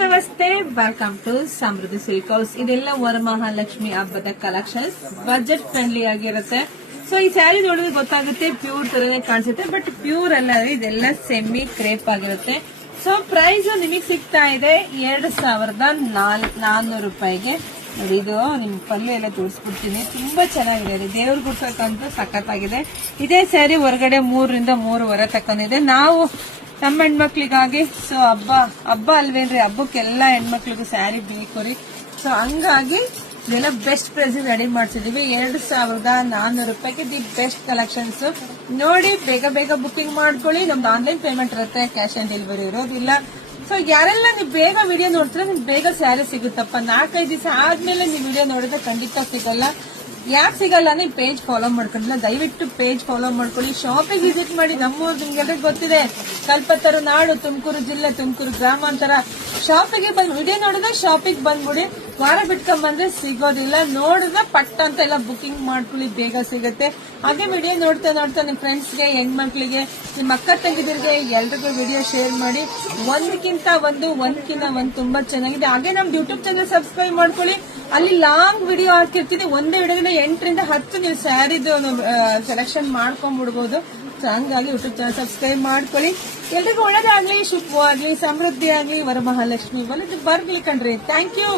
ನಮಸ್ತೆ, welcome to Samriddhi silk house. ಇದೆಲ್ಲ ವರಮಹಾಲಕ್ಷ್ಮಿ ಹಬ್ಬದ ಕಲೆಕ್ಷನ್ಸ್, ಬಜೆಟ್ ಫ್ರೆಂಡ್ಲಿ ಆಗಿರುತ್ತೆ. ಸೊ ಈ ಸ್ಯಾರಿ ನೋಡಿದ್ರೆ ಗೊತ್ತಾಗುತ್ತೆ, ಪ್ಯೂರ್ ತರನೇ ಕಾಣಿಸುತ್ತೆ, ಬಟ್ ಪ್ಯೂರ್ ಅಲ್ಲ, ಇದೆಲ್ಲ ಸೆಮಿ ಕ್ರೇಪ್ ಆಗಿರುತ್ತೆ. ಸೊ ಪ್ರೈಸ್ ನಿಮಗೆ ಸಿಗ್ತಾ ಇದೆ 2400 ರೂಪಾಯಿಗೆ. ನೋಡಿ, ಇದು ನಿಮ್ ಪಲ್ಯ ಎಲ್ಲ ತೋರಿಸ್ಬಿಡ್ತೀನಿ. ತುಂಬಾ ಚೆನ್ನಾಗಿದೆ, ದೇವ್ರ ಗುಡ್ಸಕ್ಕಂತೂ ಸಖತ್ತಾಗಿದೆ. ಇದೇ ಸ್ಯಾರಿ ಹೊರಗಡೆ 3 ರಿಂದ 3.5 ತಕೊಂಡಿದೆ. ನಾವು ನಮ್ಮ ಹೆಣ್ಮಕ್ಳಿಗಾಗಿ, ಸೊ ಹಬ್ಬ ಅಲ್ವೇನ್ರಿ, ಹಬ್ಬಕ್ಕೆಲ್ಲ ಹೆಣ್ಮಕ್ಳಿಗೂ ಸ್ಯಾರಿ ಬೇಕು ರೀ. ಸೊ ಹಂಗಾಗಿ ಇದೆಲ್ಲ ಬೆಸ್ಟ್ ಪ್ರೈಸ್ ರೆಡಿ ಮಾಡ್ಸಿದೀವಿ. 2400 ರೂಪಾಯಿಗೆ ದಿ ಬೆಸ್ಟ್ ಕಲೆಕ್ಷನ್ಸ್. ನೋಡಿ, ಬೇಗ ಬೇಗ ಬುಕಿಂಗ್ ಮಾಡ್ಕೊಳ್ಳಿ. ನಮ್ದು ಆನ್ಲೈನ್ ಪೇಮೆಂಟ್ ಇರುತ್ತೆ, ಕ್ಯಾಶ್ ಆನ್ ಡೆಲಿವರಿ ಇರೋದಿಲ್ಲ. ಸೊ ಯಾರೆಲ್ಲ ನೀವು ಬೇಗ ವಿಡಿಯೋ ನೋಡ್ತೀರಾ, ನಿಮ್ಗೆ ಬೇಗ ಸ್ಯಾರಿ ಸಿಗುತ್ತಪ್ಪ. 4-5 ದಿವಸ ಆದ್ಮೇಲೆ ನೀವು ವಿಡಿಯೋ ನೋಡಿದ್ರೆ ಖಂಡಿತ ಸಿಗಲ್ಲ. ಯಾಕೆ ಸಿಗಲ್ಲ ಅಂದ್ರೆ ಪೇಜ್ ಫಾಲೋ ಮಾಡ್ಕೊಂಡಿಲ್ಲ. ದಯವಿಟ್ಟು ಪೇಜ್ ಫಾಲೋ ಮಾಡ್ಕೊಳ್ಳಿ. ಶಾಪಿಂಗ್ ವಿಸಿಟ್ ಮಾಡಿ. ನಮ್ಮೂರು ನಿಮ್ಗೆಲ್ಲರಿಗೂ ಗೊತ್ತಿದೆ, ಕಲ್ಪತರು ನಾಡು, ತುಮಕೂರು ಜಿಲ್ಲೆ, ತುಮಕೂರು ಗ್ರಾಮಾಂತರ. ಶಾಪಿಗೆ ಬಂದ್ ವಿಡಿಯೋ ನೋಡಿದ್ರೆ ಶಾಪಿಗೆ ಬಂದ್ಬಿಡಿ. ವಾರ ಬಿಟ್ಕೊಂಡ್ ಬಂದ್ರೆ ಸಿಗೋದಿಲ್ಲ. ನೋಡಿದ್ರೆ ಪಟ್ಟ ಅಂತ ಎಲ್ಲ ಬುಕಿಂಗ್ ಮಾಡ್ಕೊಳ್ಳಿ, ಬೇಗ ಸಿಗುತ್ತೆ. ಹಾಗೆ ವಿಡಿಯೋ ನೋಡ್ತಾ ನೋಡ್ತಾ ನಿಮ್ ಫ್ರೆಂಡ್ಸ್ಗೆ, ಹೆಣ್ಮಕ್ಳಿಗೆ, ನಿಮ್ ಅಕ್ಕ ತಂಗಿದರಿಗೆ ಎಲ್ರಿಗೂ ವಿಡಿಯೋ ಶೇರ್ ಮಾಡಿ. ಒಂದಕ್ಕಿಂತ ಒಂದು ತುಂಬಾ ಚೆನ್ನಾಗಿದೆ. ಹಾಗೆ ನಮ್ ಯೂಟ್ಯೂಬ್ ಚಾನಲ್ ಸಬ್ಸ್ಕ್ರೈಬ್ ಮಾಡ್ಕೊಳ್ಳಿ. ಅಲ್ಲಿ ಲಾಂಗ್ ವಿಡಿಯೋ ಹಾಕಿರ್ತೀನಿ. ಒಂದೇ ವಿಡಿಯೋದಿಂದ 8 ರಿಂದ 10 ನೀವು ಸ್ಯಾರಿದು ಸೆಲೆಕ್ಷನ್ ಮಾಡ್ಕೊಂಡ್ಬಿಡ್ಬೋದು. ಹಂಗಾಗಿ ಯೂಟ್ಯೂಬ್ ಚಾನಲ್ ಸಬ್ಸ್ಕ್ರೈಬ್ ಮಾಡ್ಕೊಳ್ಳಿ. ಎಲ್ರಿಗೂ ಒಳ್ಳೇದಾಗ್ಲಿ, ಶುಭವಾಗ್ಲಿ, ಸಮೃದ್ಧಿ ಆಗ್ಲಿ, ವರಮಹಾಲಕ್ಷ್ಮಿ ಒಳ್ಳೇದು ಬರ್ಲಿ ಕಣ್ರಿ. Thank you.